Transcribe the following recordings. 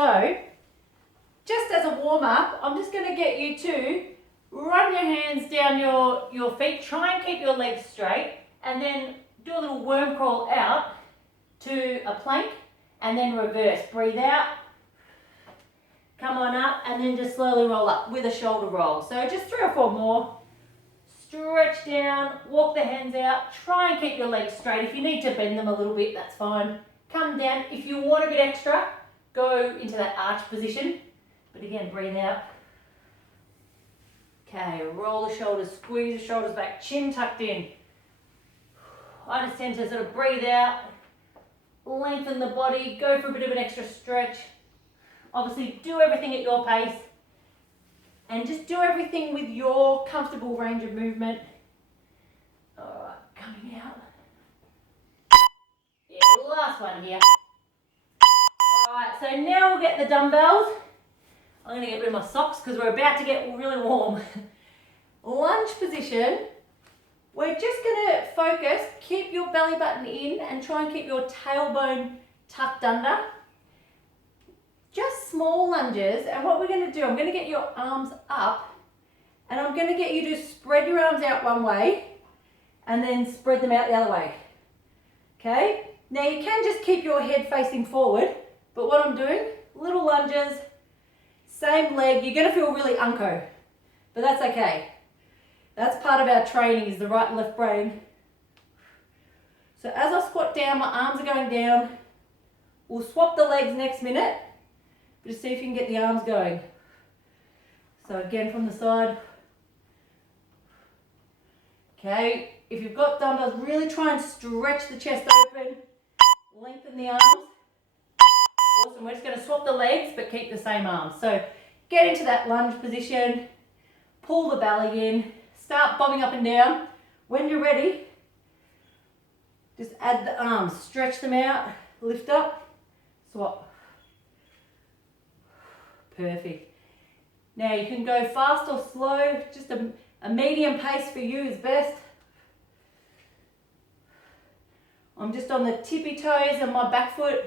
so just as a warm-up, I'm just going to get you to run your hands down your feet, try and keep your legs straight, and then do a little worm crawl out to a plank, and then reverse. Breathe out, come on up, and then just slowly roll up with a shoulder roll. So just 3 or 4 more. Stretch down, walk the hands out, try and keep your legs straight. If you need to bend them a little bit, that's fine. Come down. If you want a bit extra, go into that arch position. But again, breathe out. Okay, roll the shoulders, squeeze the shoulders back, chin tucked in. I just tend to sort of breathe out, lengthen the body, go for a bit of an extra stretch. Obviously, do everything at your pace. And just do everything with your comfortable range of movement. All right, coming out. Yeah, last one here. All right, so now we'll get the dumbbells. I'm going to get rid of my socks because we're about to get really warm. Lunge position. We're just going to focus, keep your belly button in and try and keep your tailbone tucked under. Just small lunges, and what we're going to do, I'm going to get your arms up and I'm going to get you to spread your arms out one way and then spread them out the other way. Okay? Now you can just keep your head facing forward, but what I'm doing, little lunges, same leg. You're going to feel really unco, but that's okay. That's part of our training, is the right and left brain. So as I squat down, my arms are going down. We'll swap the legs next minute. Just see if you can get the arms going. So again from the side. Okay, if you've got dumbbells, really try and stretch the chest open. Lengthen the arms. Awesome, we're just going to swap the legs but keep the same arms. So get into that lunge position. Pull the belly in. Start bobbing up and down. When you're ready, just add the arms. Stretch them out. Lift up. Swap. Perfect. Now you can go fast or slow, just a medium pace for you is best. I'm just on the tippy toes and my back foot.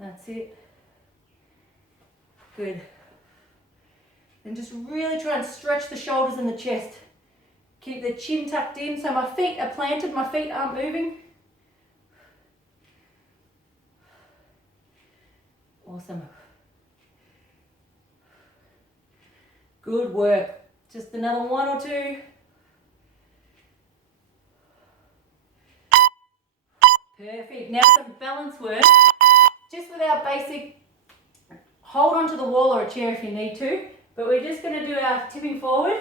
That's it. Good. And just really try and stretch the shoulders and the chest. Keep the chin tucked in so my feet are planted, my feet aren't moving. Awesome. Good work. Just another 1 or 2. Perfect. Now some balance work. Just with our basic, hold onto the wall or a chair if you need to, but we're just going to do our tipping forward.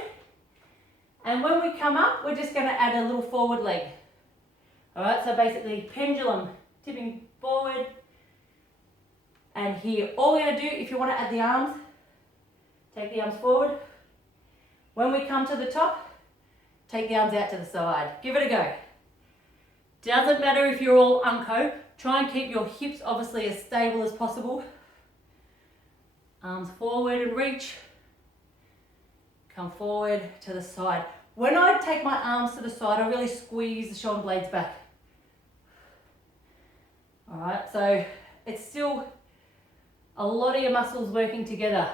And when we come up, we're just going to add a little forward leg. All right, so basically pendulum, tipping forward. And here, all we're going to do, if you want to add the arms, take the arms forward. When we come to the top, take the arms out to the side. Give it a go. Doesn't matter if you're all unco. Try and keep your hips obviously as stable as possible. Arms forward and reach. Come forward to the side. When I take my arms to the side, I really squeeze the shoulder blades back. All right, so it's still a lot of your muscles working together.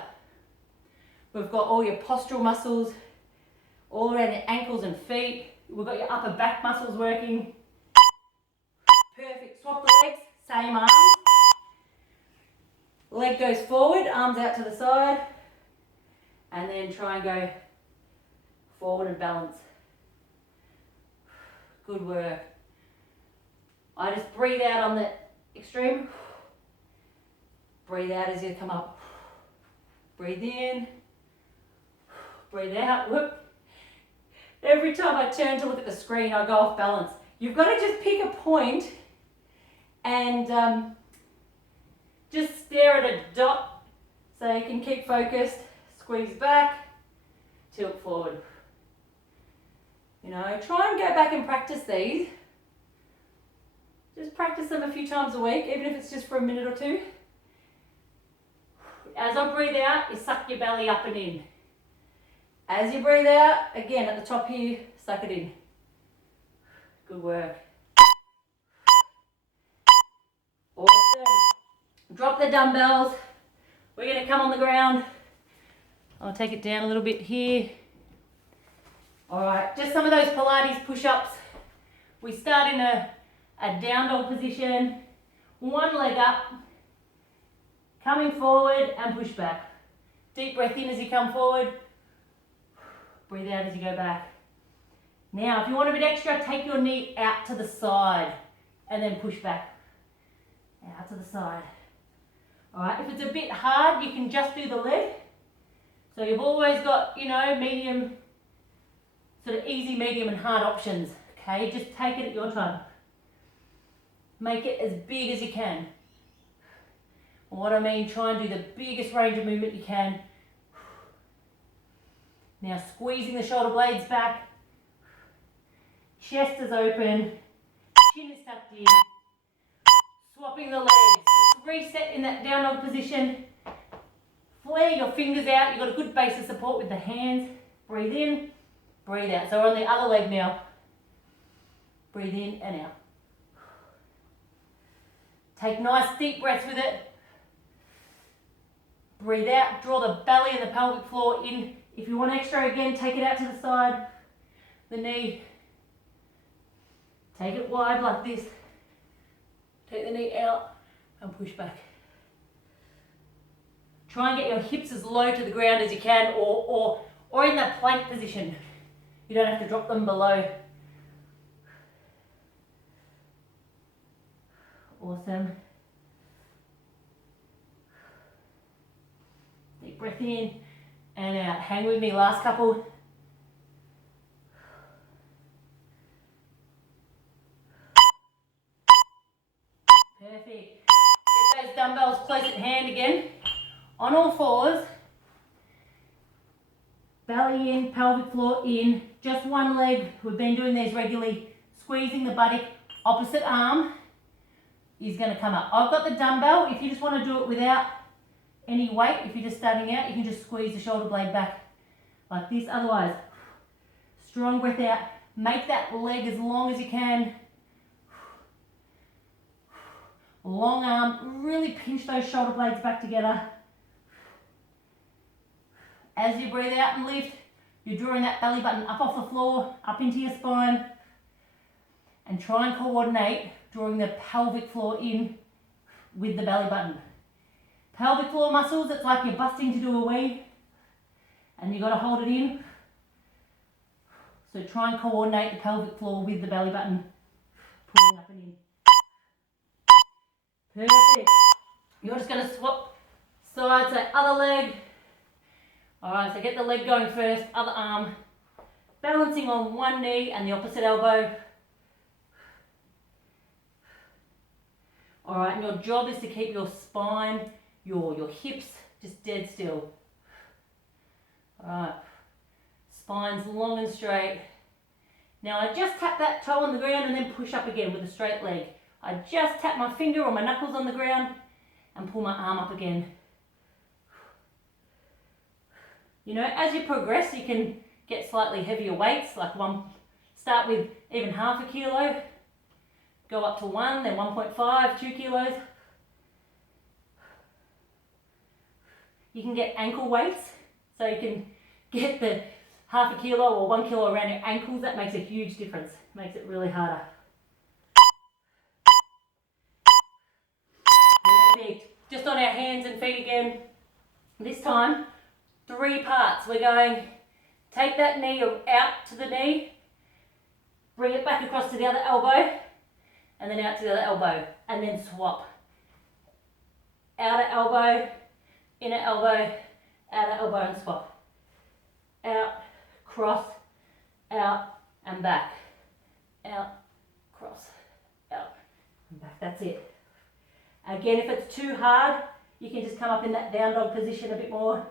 We've got all your postural muscles all around your ankles and feet. We've got your upper back muscles working. Perfect. Swap the legs, same arms. Leg goes forward, arms out to the side. And then try and go forward and balance. Good work. I just breathe out on the extreme. Breathe out as you come up. Breathe in. Breathe out. Whoop. Every time I turn to look at the screen, I go off balance. You've got to just pick a point and just stare at a dot so you can keep focused. Squeeze back, tilt forward. You know, try and go back and practice these. Just practice them a few times a week, even if it's just for a minute or 2. As I breathe out, you suck your belly up and in. As you breathe out, again at the top here, suck it in. Good work. Awesome. Drop the dumbbells. We're going to come on the ground. I'll take it down a little bit here. All right, just some of those Pilates push-ups. We start in a down dog position, one leg up, coming forward and push back. Deep breath in as you come forward, breathe out as you go back. Now, if you want a bit extra, take your knee out to the side and then push back. Out to the side. All right, if it's a bit hard, you can just do the leg. So you've always got, medium, sort of easy, medium and hard options. Okay, just take it at your time. Make it as big as you can. What I mean, try and do the biggest range of movement you can. Now squeezing the shoulder blades back. Chest is open. Chin is tucked in. Swapping the legs. Just reset in that down dog position. Flare your fingers out. You've got a good base of support with the hands. Breathe in, breathe out. So we're on the other leg now. Breathe in and out. Take nice deep breaths with it. Breathe out. Draw the belly and the pelvic floor in. If you want extra, again, take it out to the side. The knee. Take it wide like this. Take the knee out and push back. Try and get your hips as low to the ground as you can, or in that plank position. You don't have to drop them below. Awesome. Deep breath in and out. Hang with me, last couple. Perfect. Get those dumbbells close at hand again. On all fours. Belly in, pelvic floor in. Just one leg. We've been doing these regularly. Squeezing the buttock. Opposite arm is going to come up. I've got the dumbbell. If you just want to do it without any weight, if you're just starting out, you can just squeeze the shoulder blade back like this. Otherwise, strong breath out. Make that leg as long as you can. Long arm. Really pinch those shoulder blades back together. As you breathe out and lift, you're drawing that belly button up off the floor, up into your spine. And try and coordinate drawing the pelvic floor in with the belly button. Pelvic floor muscles, it's like you're busting to do a wee. And you've got to hold it in. So try and coordinate the pelvic floor with the belly button. Pulling up and in. Perfect. You're just going to swap sides, so other leg. Alright, so get the leg going first, other arm. Balancing on one knee and the opposite elbow. Alright, and your job is to keep your spine, your hips just dead still. Alright, spine's long and straight. Now I just tap that toe on the ground and then push up again with a straight leg. I just tap my finger or my knuckles on the ground and pull my arm up again. As you progress, you can get slightly heavier weights, like start with even half a kilo, go up to 1, then 1.5, 2 kilos. You can get ankle weights, so you can get the half a kilo or 1 kilo around your ankles. That makes a huge difference, makes it really harder. Perfect. Just on our hands and feet again. This time, 3 parts. We're going, take that knee out to the knee, bring it back across to the other elbow, and then out to the other elbow, and then swap. Outer elbow, inner elbow, outer elbow and swap. Out, cross, out and back. Out, cross, out and back. That's it. Again, if it's too hard, you can just come up in that down dog position a bit more.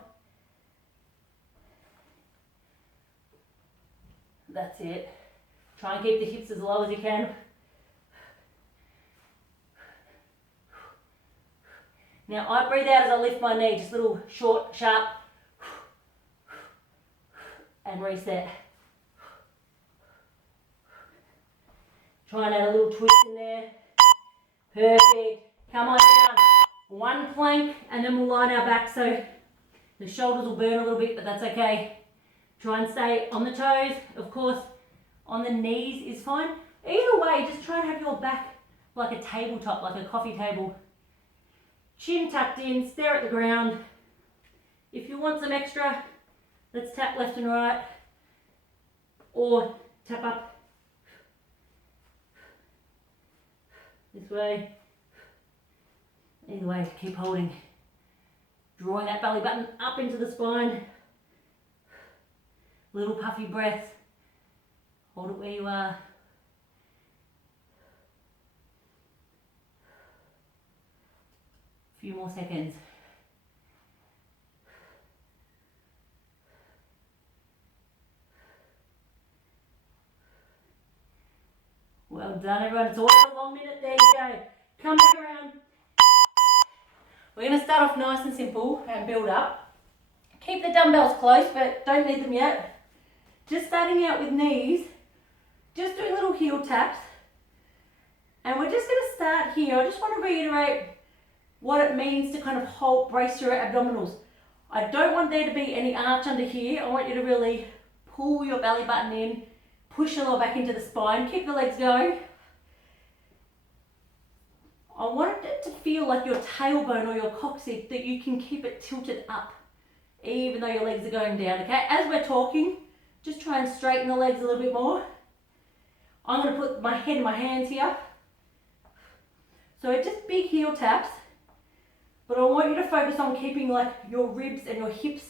That's it. Try and keep the hips as low as you can. Now I breathe out as I lift my knee, just a little short, sharp, and reset. Try and add a little twist in there. Perfect. Come on down. One plank, and then we'll line our back so the shoulders will burn a little bit, but that's okay. Try and stay on the toes. Of course, on the knees is fine. Either way, just try and have your back like a tabletop, like a coffee table. Chin tucked in, stare at the ground. If you want some extra, let's tap left and right, or tap up this way. Either way, keep holding. Drawing that belly button up into the spine. Little puffy breaths. Hold it where you are. A few more seconds. Well done, everyone. It's always a long minute. There you go. Come back around. We're going to start off nice and simple and build up. Keep the dumbbells close, but don't need them yet. Just starting out with knees. Just doing little heel taps. And we're just going to start here. I just want to reiterate what it means to kind of hold, brace your abdominals. I don't want there to be any arch under here. I want you to really pull your belly button in, push a little back into the spine, keep the legs going. I want it to feel like your tailbone or your coccyx, that you can keep it tilted up, even though your legs are going down, okay? As we're talking, just try and straighten the legs a little bit more. I'm going to put my head in my hands here. So it's just big heel taps, but I want you to focus on keeping like your ribs and your hips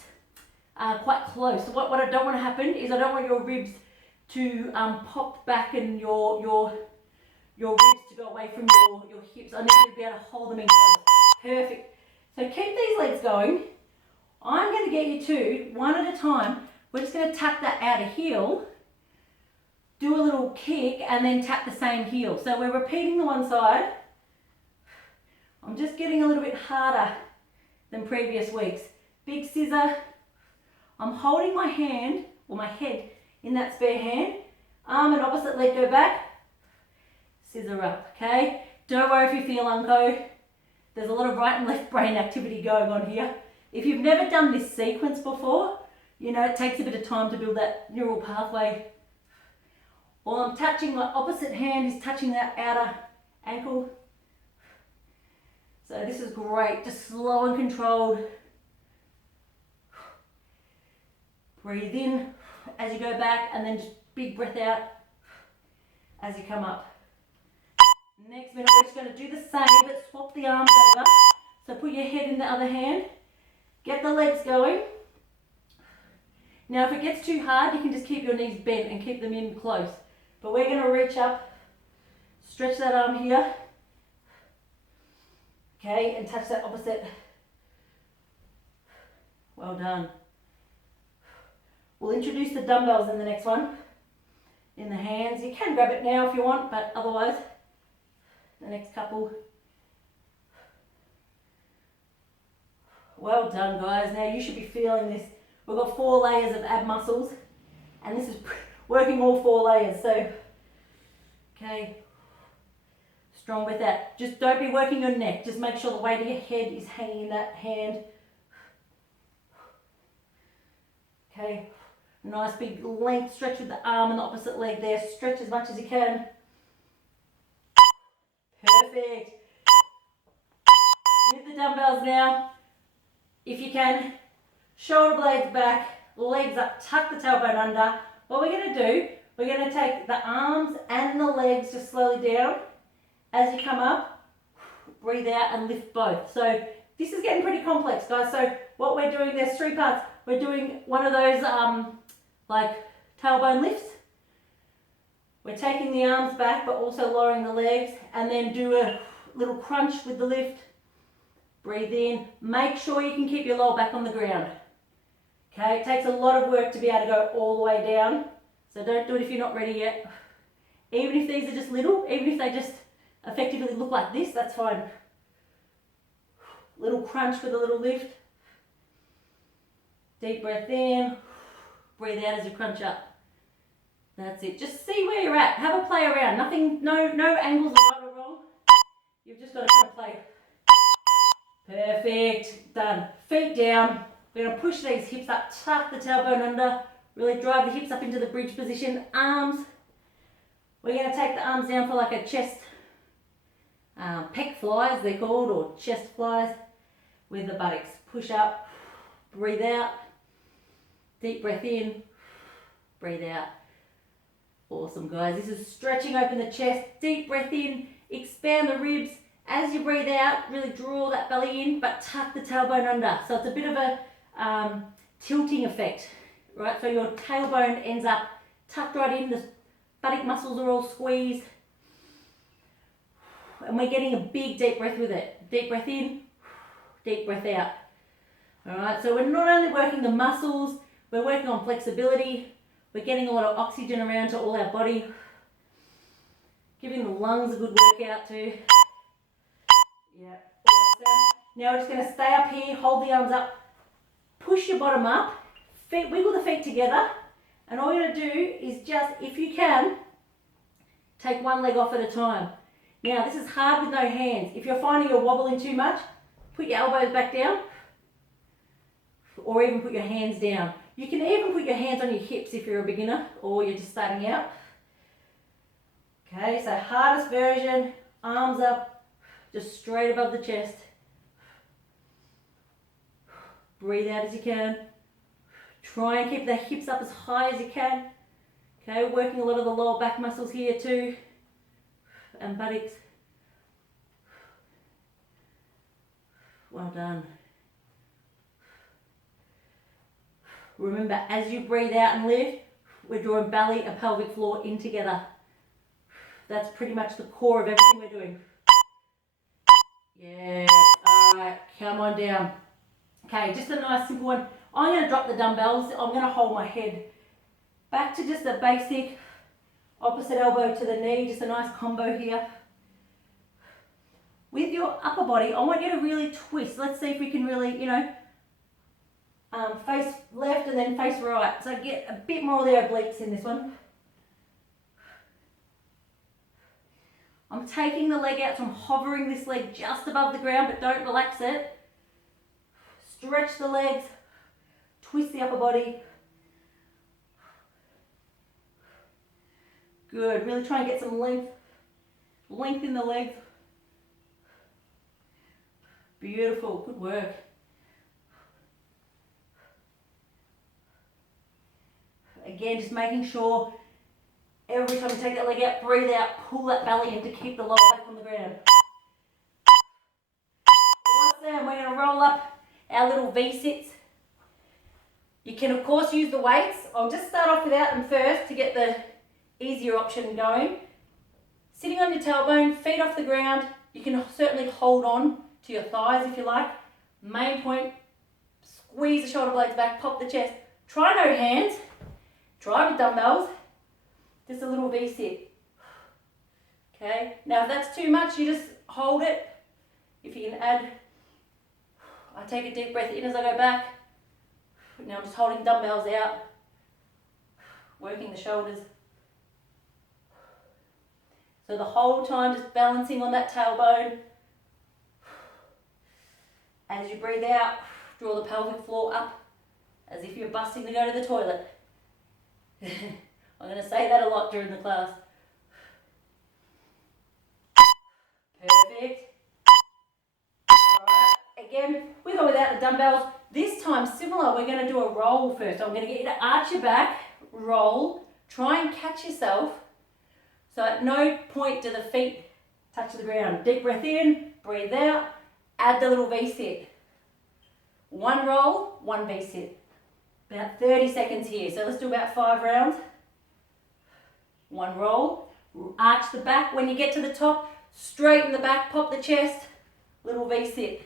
quite close. So what I don't want to happen is I don't want your ribs to pop back and your ribs to go away from your hips. I need you to be able to hold them in close. Perfect. So keep these legs going. I'm going to get you to, one at a time, we're just going to tap that outer heel, do a little kick, and then tap the same heel. So we're repeating the one side. I'm just getting a little bit harder than previous weeks. Big scissor. I'm holding my hand, or my head, in that spare hand. Arm and opposite leg go back. Scissor up, okay? Don't worry if you feel unco. There's a lot of right and left brain activity going on here. If you've never done this sequence before, you know it takes a bit of time to build that neural pathway. While I'm touching, my opposite hand is touching that outer ankle. So this is great, just slow and controlled. Breathe in as you go back, and then just big breath out as you come up. Next minute we're just going to do the same, but swap the arms over. So put your head in the other hand, get the legs going. Now if it gets too hard, you can just keep your knees bent and keep them in close. But we're going to reach up, stretch that arm here, okay, and touch that opposite. Well done. We'll introduce the dumbbells in the next one. In the hands, you can grab it now if you want, but otherwise, the next couple. Well done, guys. Now you should be feeling this. We've got 4 layers of ab muscles, and this is working all 4 layers. So, okay, strong with that. Just don't be working your neck. Just make sure the weight of your head is hanging in that hand. Okay, nice big length stretch with the arm and the opposite leg there. Stretch as much as you can. Perfect. With the dumbbells now, if you can, shoulder blades back, legs up, tuck the tailbone under. What we're going to do, we're going to take the arms and the legs just slowly down. As you come up, breathe out and lift both. So this is getting pretty complex, guys. So what we're doing, there's 3 parts. We're doing one of those like tailbone lifts. We're taking the arms back but also lowering the legs, and then do a little crunch with the lift. Breathe in. Make sure you can keep your lower back on the ground. Okay, it takes a lot of work to be able to go all the way down. So don't do it if you're not ready yet. Even if these are just little, even if they just effectively look like this, that's fine. Little crunch with a little lift. Deep breath in. Breathe out as you crunch up. That's it. Just see where you're at. Have a play around. Nothing, no angles are right or wrong. You've just got to kind of play. Perfect. Done. Feet down. We're going to push these hips up, tuck the tailbone under, really drive the hips up into the bridge position. Arms. We're going to take the arms down for like a chest, pec flies they're called, or chest flies with the buttocks. Push up, breathe out, deep breath in, breathe out. Awesome, guys. This is stretching open the chest, deep breath in, expand the ribs. As you breathe out, really draw that belly in, but tuck the tailbone under. So it's a bit of a tilting effect, right? So your tailbone ends up tucked right in, the buttock muscles are all squeezed, and we're getting a big deep breath with it. Deep breath in, deep breath out. All right, so we're not only working the muscles, we're working on flexibility. We're getting a lot of oxygen around to all our body, giving the lungs a good workout too. Yeah, awesome. Now we're just going to stay up here, hold the arms up, push your bottom up, feet, wiggle the feet together, and all you're going to do is just, if you can, take one leg off at a time. Now this is hard with no hands. If you're finding you're wobbling too much, put your elbows back down, or even put your hands down. You can even put your hands on your hips if you're a beginner or you're just starting out. Okay, so hardest version, arms up, just straight above the chest. Breathe out as you can. Try and keep the hips up as high as you can. Okay, working a lot of the lower back muscles here too, and buttocks. Well done. Remember, as you breathe out and lift, we're drawing belly and pelvic floor in together. That's pretty much the core of everything we're doing. Yes, alright, come on down. Okay, just a nice simple one. I'm going to drop the dumbbells. I'm going to hold my head back to just a basic opposite elbow to the knee, just a nice combo here. With your upper body, I want you to really twist. Let's see if we can really, face left and then face right. So get a bit more of the obliques in this one. I'm taking the leg out, so I'm hovering this leg just above the ground, but don't relax it. Stretch the legs, twist the upper body. Good, really try and get some length in the legs. Beautiful, good work. Again, just making sure every time you take that leg out, breathe out, pull that belly in to keep the lower back on the ground. Awesome, we're going to roll up our little V-sits. You can of course use the weights. I'll just start off without them first to get the easier option going. Sitting on your tailbone, feet off the ground. You can certainly hold on to your thighs if you like. Main point, squeeze the shoulder blades back, pop the chest. Try no hands. Try with dumbbells, just a little V-sit. Okay, now if that's too much, you just hold it. If you can add, I take a deep breath in as I go back. Now I'm just holding dumbbells out, working the shoulders. So the whole time just balancing on that tailbone. As you breathe out, draw the pelvic floor up as if you're busting to go to the toilet. I'm going to say that a lot during the class. Perfect. Alright, again, with or without the dumbbells, this time similar, we're going to do a roll first. I'm going to get you to arch your back, roll, try and catch yourself. So at no point do the feet touch the ground. Deep breath in, breathe out, add the little V-sit. One roll, one V-sit. About 30 seconds here. So let's do about 5 rounds. One roll, arch the back. When you get to the top, straighten the back, pop the chest, little V-sit.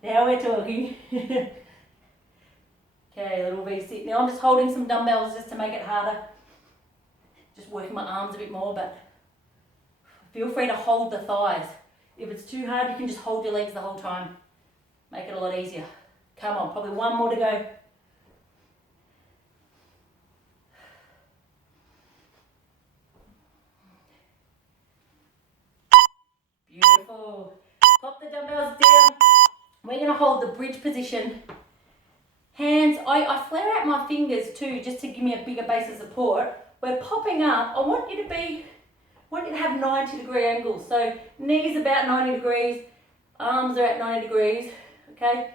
Now we're talking. Okay, little V-sit. Now I'm just holding some dumbbells just to make it harder. Just working my arms a bit more, but feel free to hold the thighs. If it's too hard, you can just hold your legs the whole time. Make it a lot easier. Come on, probably one more to go. Beautiful. Pop the dumbbells down. We're going to hold the bridge position. Hands, I flare out my fingers too, just to give me a bigger base of support. We're popping up. I want you to have 90-degree angles. So knees about 90 degrees, arms are at 90 degrees, okay?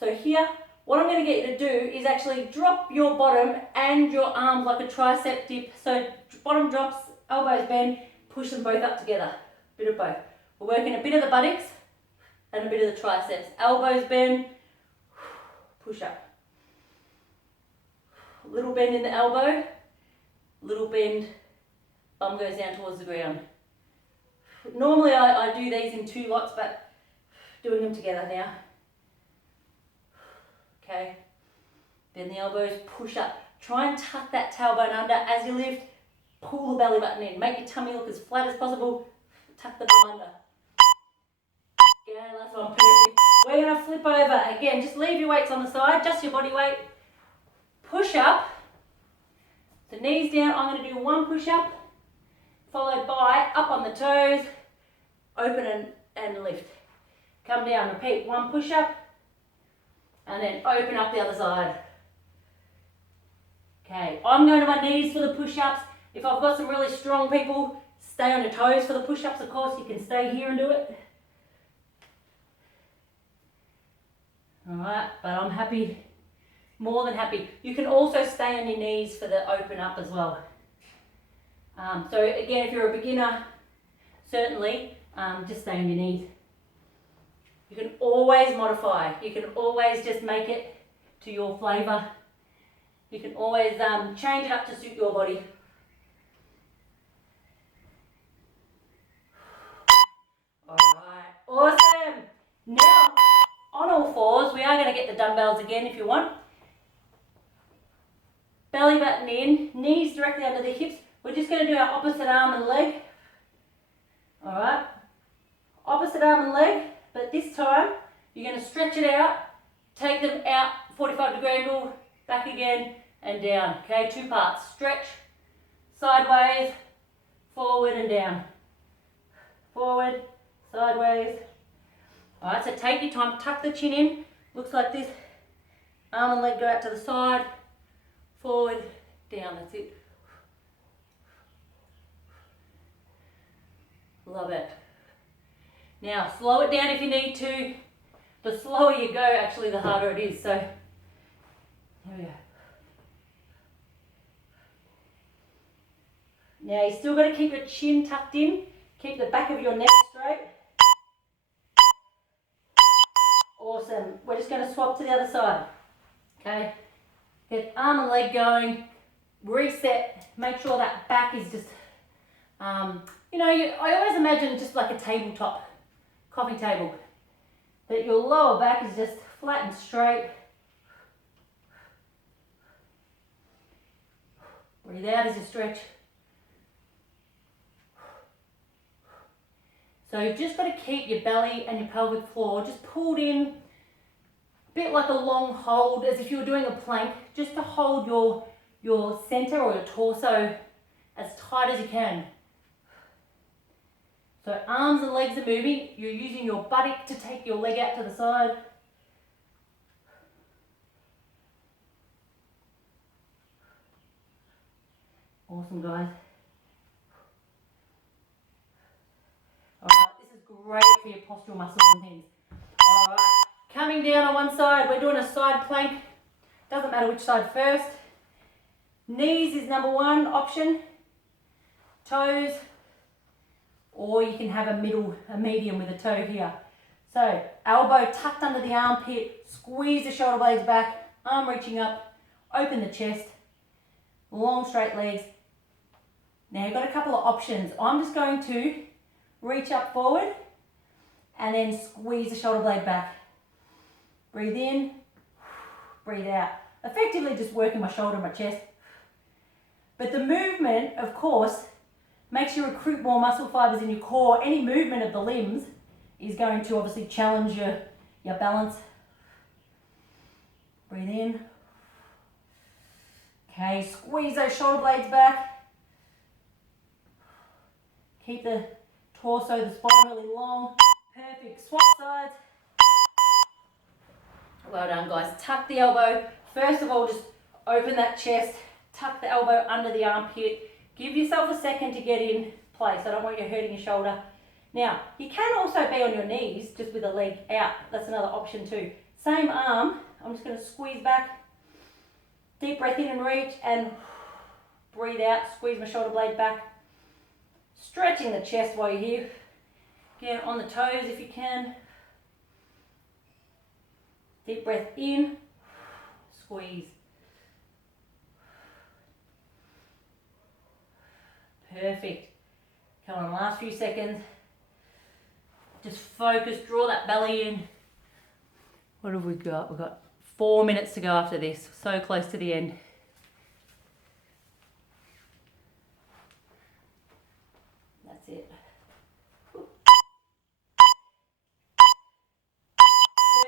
So here, what I'm going to get you to do is actually drop your bottom and your arms like a tricep dip. So bottom drops, elbows bend, push them both up together. Bit of both. We're working a bit of the buttocks and a bit of the triceps. Elbows bend, push up. Little bend in the elbow, little bend, bum goes down towards the ground. Normally I do these in 2 lots, but doing them together now. Okay, then the elbows push up. Try and tuck that tailbone under as you lift. Pull the belly button in. Make your tummy look as flat as possible. Tuck the bum under. Yeah, last one, perfect. We're going to flip over. Again, just leave your weights on the side, just your body weight. Push up. So knees down. I'm going to do 1 push up, followed by up on the toes, open and lift. Come down, repeat 1 push up, and then open up the other side. Okay, I'm going to my knees for the push-ups. If I've got some really strong people, stay on your toes for the push-ups, of course. You can stay here and do it. Alright, but I'm happy, more than happy. You can also stay on your knees for the open up as well. So again, if you're a beginner, certainly just stay on your knees. You can always modify. You can always just make it to your flavour. You can always change it up to suit your body. Alright, awesome. Now, on all fours, we are going to get the dumbbells again if you want. Belly button in, knees directly under the hips. We're just going to do our opposite arm and leg. Alright, opposite arm and leg, but this time you're going to stretch it out, take them out, 45-degree angle, back again and down. Okay, 2 parts. Stretch, sideways, forward and down. Forward, sideways. Alright, so take your time, tuck the chin in. Looks like this. Arm and leg go out to the side, forward, down. That's it. Love it. Now, slow it down if you need to. The slower you go, actually, the harder it is. So, here we go. Now, you still got to keep your chin tucked in. Keep the back of your neck straight. Awesome. We're just going to swap to the other side. Okay. Get arm and leg going. Reset. Make sure that back is just, I always imagine just like a tabletop, coffee table. That your lower back is just flat and straight. Breathe out as you stretch. So you've just got to keep your belly and your pelvic floor just pulled in, a bit like a long hold, as if you were doing a plank, just to hold your center or your torso as tight as you can. So arms and legs are moving. You're using your buttock to take your leg out to the side. Awesome, guys. Alright, this is great for your postural muscles and things. Alright, coming down on one side, we're doing a side plank. Doesn't matter which side first. Knees is number 1 option. Toes, or you can have a medium with a toe here. So, elbow tucked under the armpit, squeeze the shoulder blades back, arm reaching up, open the chest, long straight legs. Now you've got a couple of options. I'm just going to reach up forward and then squeeze the shoulder blade back. Breathe in, breathe out. Effectively just working my shoulder and my chest. But the movement, of course, makes you recruit more muscle fibers in your core. Any movement of the limbs is going to obviously challenge your balance. Breathe in. Okay, squeeze those shoulder blades back. Keep the torso, the spine really long. Perfect. Swap sides. Well done, guys. Tuck the elbow. First of all, just open that chest, tuck the elbow under the armpit. Give yourself a second to get in place. I don't want you hurting your shoulder. Now, you can also be on your knees, just with a leg out. That's another option too. Same arm. I'm just going to squeeze back. Deep breath in and reach, and breathe out. Squeeze my shoulder blade back. Stretching the chest while you're here. Get on the toes if you can. Deep breath in, squeeze. Perfect. Come on, last few seconds. Just focus, draw that belly in. What have we got? We've got 4 minutes to go after this. So close to the end. That's it.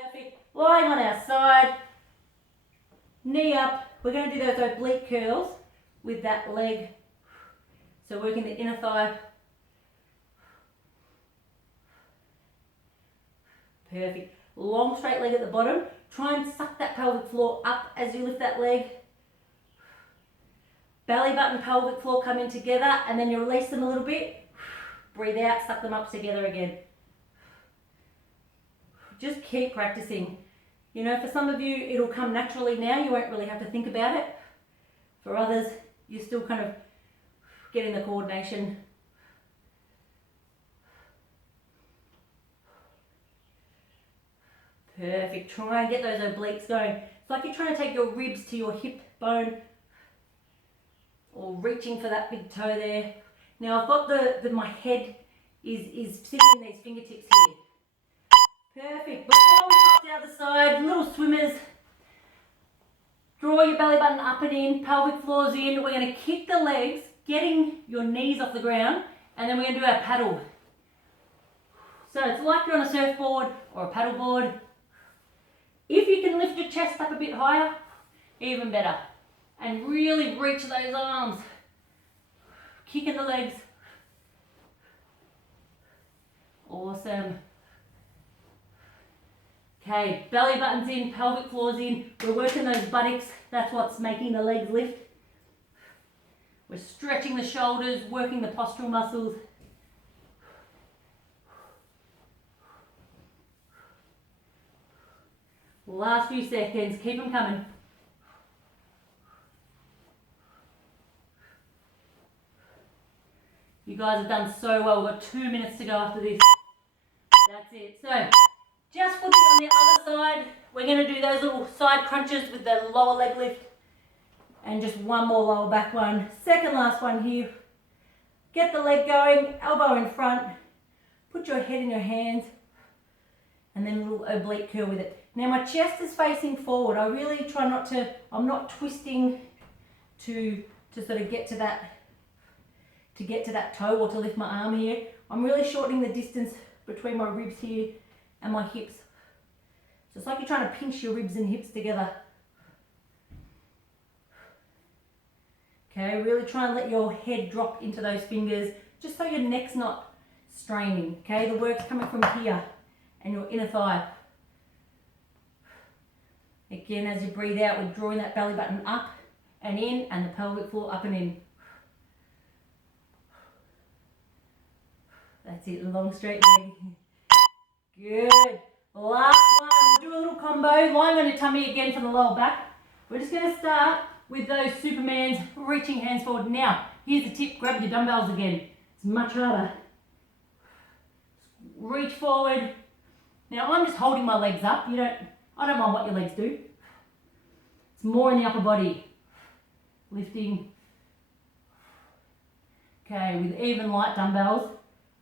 Perfect. Lying on our side, knee up. We're going to do those oblique curls with that leg. So working the inner thigh. Perfect. Long straight leg at the bottom. Try and suck that pelvic floor up as you lift that leg. Belly button, pelvic floor come in together, and then you release them a little bit. Breathe out, suck them up together again. Just keep practicing. You know, for some of you, it'll come naturally now. You won't really have to think about it. For others, you're still kind of getting the coordination. Perfect. Try and get those obliques going. It's like you're trying to take your ribs to your hip bone, or reaching for that big toe there. Now I've got my head is sitting in these fingertips here. Perfect. Before we pop the other side, little swimmers. Draw your belly button up and in, pelvic floors in. We're going to kick the legs, getting your knees off the ground, and then we're going to do our paddle. So it's like you're on a surfboard or a paddle board. If you can lift your chest up a bit higher, even better. And really reach those arms. Kicking the legs. Awesome. Okay, belly buttons in, pelvic floors in. We're working those buttocks. That's what's making the legs lift. We're stretching the shoulders, working the postural muscles. Last few seconds, keep them coming. You guys have done so well. We've got 2 minutes to go after this. That's it. So, just flipping on the other side, we're going to do those little side crunches with the lower leg lift. And just one more lower back one. Second last one here. Get the leg going, elbow in front. Put your head in your hands. And then a little oblique curl with it. Now my chest is facing forward. I really try not to, I'm not twisting to sort of get to that toe or to lift my arm here. I'm really shortening the distance between my ribs here and my hips. So it's like you're trying to pinch your ribs and hips together. Okay, really try and let your head drop into those fingers just so your neck's not straining. Okay, the work's coming from here and your inner thigh. Again, as you breathe out, we're drawing that belly button up and in, and the pelvic floor up and in. That's it, long straight leg. Good. Last one, we'll do a little combo, lying on your tummy again for the lower back. We're just going to start with those Supermans, reaching hands forward. Now, here's the tip, grab your dumbbells again. It's much harder. Reach forward. Now, I'm just holding my legs up. I don't mind what your legs do. It's more in the upper body. Lifting. Okay, with even light dumbbells,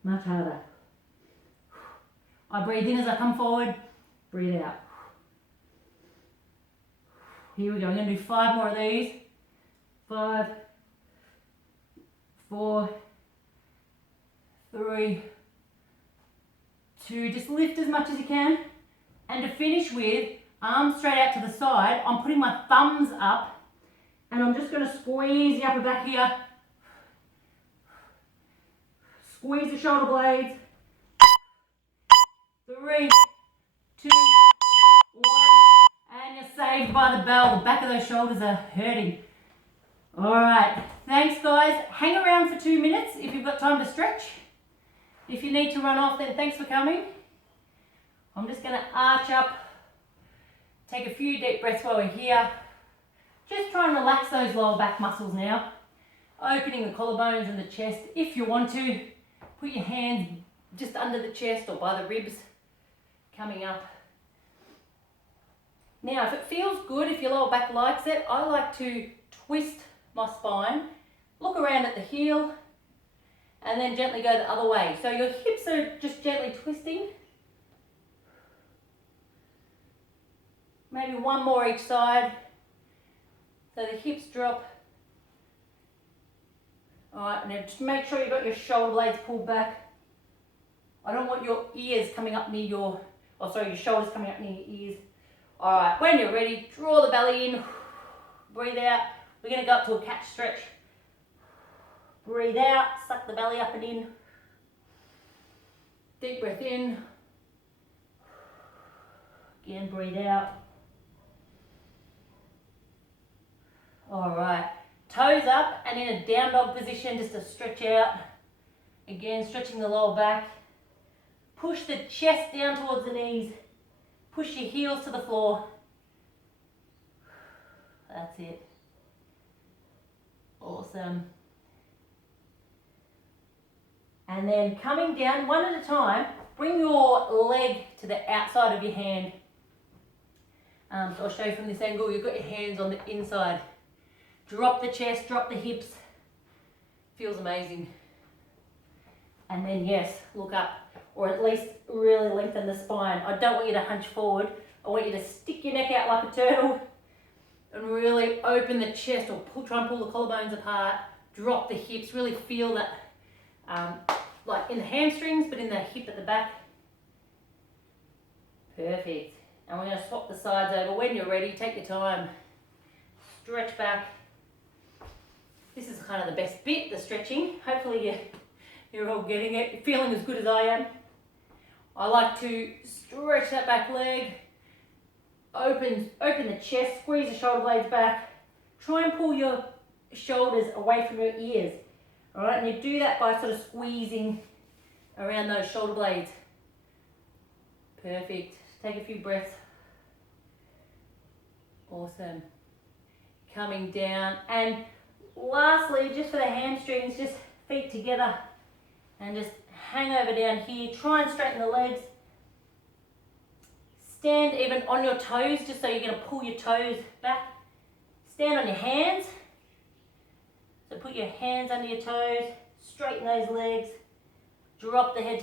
much harder. I breathe in as I come forward, breathe out. Here we go, I'm going to do 5 more of these. 5, 4, 3, 2, just lift as much as you can. And to finish with, arms straight out to the side, I'm putting my thumbs up and I'm just going to squeeze the upper back here. Squeeze the shoulder blades. 3, 2, 1. Saved by the bell. The back of those shoulders are hurting. All right, thanks guys. Hang around for 2 minutes if you've got time to stretch. If you need to run off, then thanks for coming. I'm just gonna arch up, take a few deep breaths while we're here. Just try and relax those lower back muscles now. Opening the collarbones and the chest. If you want to, put your hands just under the chest or by the ribs, coming up. Now, if it feels good, if your lower back likes it, I like to twist my spine, look around at the heel, and then gently go the other way. So your hips are just gently twisting. Maybe one more each side. So the hips drop. All right, now just make sure you've got your shoulder blades pulled back. I don't want your ears coming up near your, your shoulders coming up near your ears. All right, when you're ready, draw the belly in, breathe out. We're gonna go up to a catch stretch. Breathe out, suck the belly up and in. Deep breath in. Again, breathe out. All right, toes up and in a down dog position just to stretch out. Again, stretching the lower back. Push the chest down towards the knees. Push your heels to the floor. That's it. Awesome. And then coming down one at a time, bring your leg to the outside of your hand. So I'll show you from this angle, you've got your hands on the inside. Drop the chest, drop the hips. Feels amazing. And then yes, look up, or at least really lengthen the spine. I don't want you to hunch forward. I want you to stick your neck out like a turtle and really open the chest, or try and pull the collarbones apart. Drop the hips, really feel that like in the hamstrings, but in the hip at the back. Perfect. And we're going to swap the sides over. When you're ready, take your time. Stretch back. This is kind of the best bit, the stretching. Hopefully you're all getting it, feeling as good as I am. I like to stretch that back leg, open the chest, squeeze the shoulder blades back. Try and pull your shoulders away from your ears. All right, and you do that by sort of squeezing around those shoulder blades. Perfect. Take a few breaths. Awesome. Coming down. And lastly, just for the hamstrings, just feet together and just hang over down here. Try and straighten the legs. Stand even on your toes, just so you're going to pull your toes back. Stand on your hands. So put your hands under your toes, straighten those legs, drop the head,